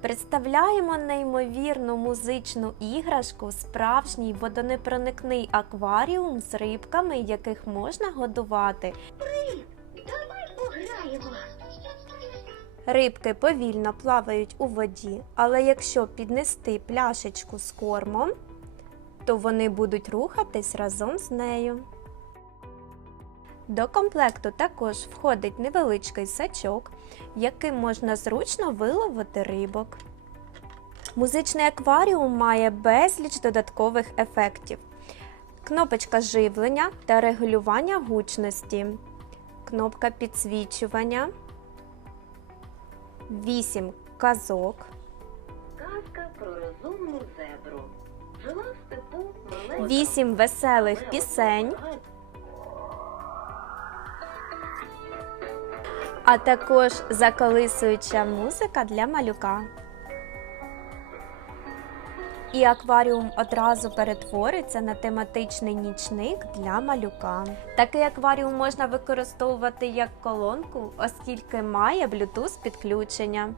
Представляємо неймовірну музичну іграшку, справжній водонепроникний акваріум з рибками, яких можна годувати. Рибки повільно плавають у воді, але якщо піднести пляшечку з кормом, то вони будуть рухатись разом з нею. До комплекту також входить невеличкий сачок, яким можна зручно виловити рибок. Музичний акваріум має безліч додаткових ефектів: кнопочка живлення та регулювання гучності, кнопка підсвічування. 8 казок, Казка про розумну зебру. Жила в степу маленька. 8 веселих пісень, а також заколисуюча музика для малюка. І акваріум одразу перетвориться на тематичний нічник для малюка. Такий акваріум можна використовувати як колонку, оскільки має Bluetooth підключення.